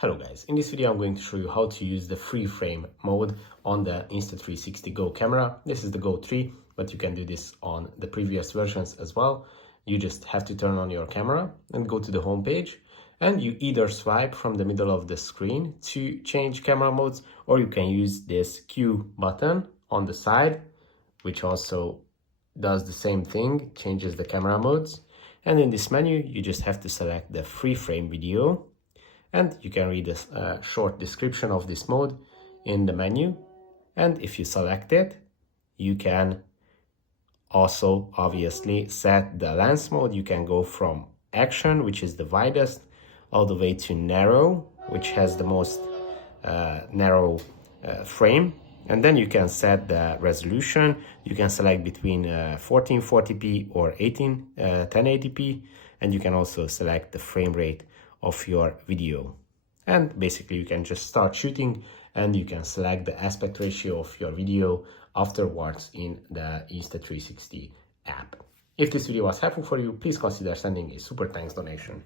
Hello guys, in this video I'm going to show you how to use the free frame mode on the Insta360 Go camera. This is the Go3, but you can do this on the previous versions as well. You just have to turn on your camera and go to the home page, and you either swipe from the middle of the screen to change camera modes, or you can use this Q button on the side, which also does the same thing, changes the camera modes. And in this menu you just have to select the free frame video, and you can read a short description of this mode in the menu. And if you select it, you can also obviously set the lens mode. You can go from action, which is the widest, all the way to narrow, which has the most narrow frame. And then you can set the resolution. You can select between 1440p or 1080p, and you can also select the frame rate of your video. And basically you can just start shooting, and you can select the aspect ratio of your video afterwards in the Insta360 app. If this video was helpful for you, please consider sending a super thanks donation.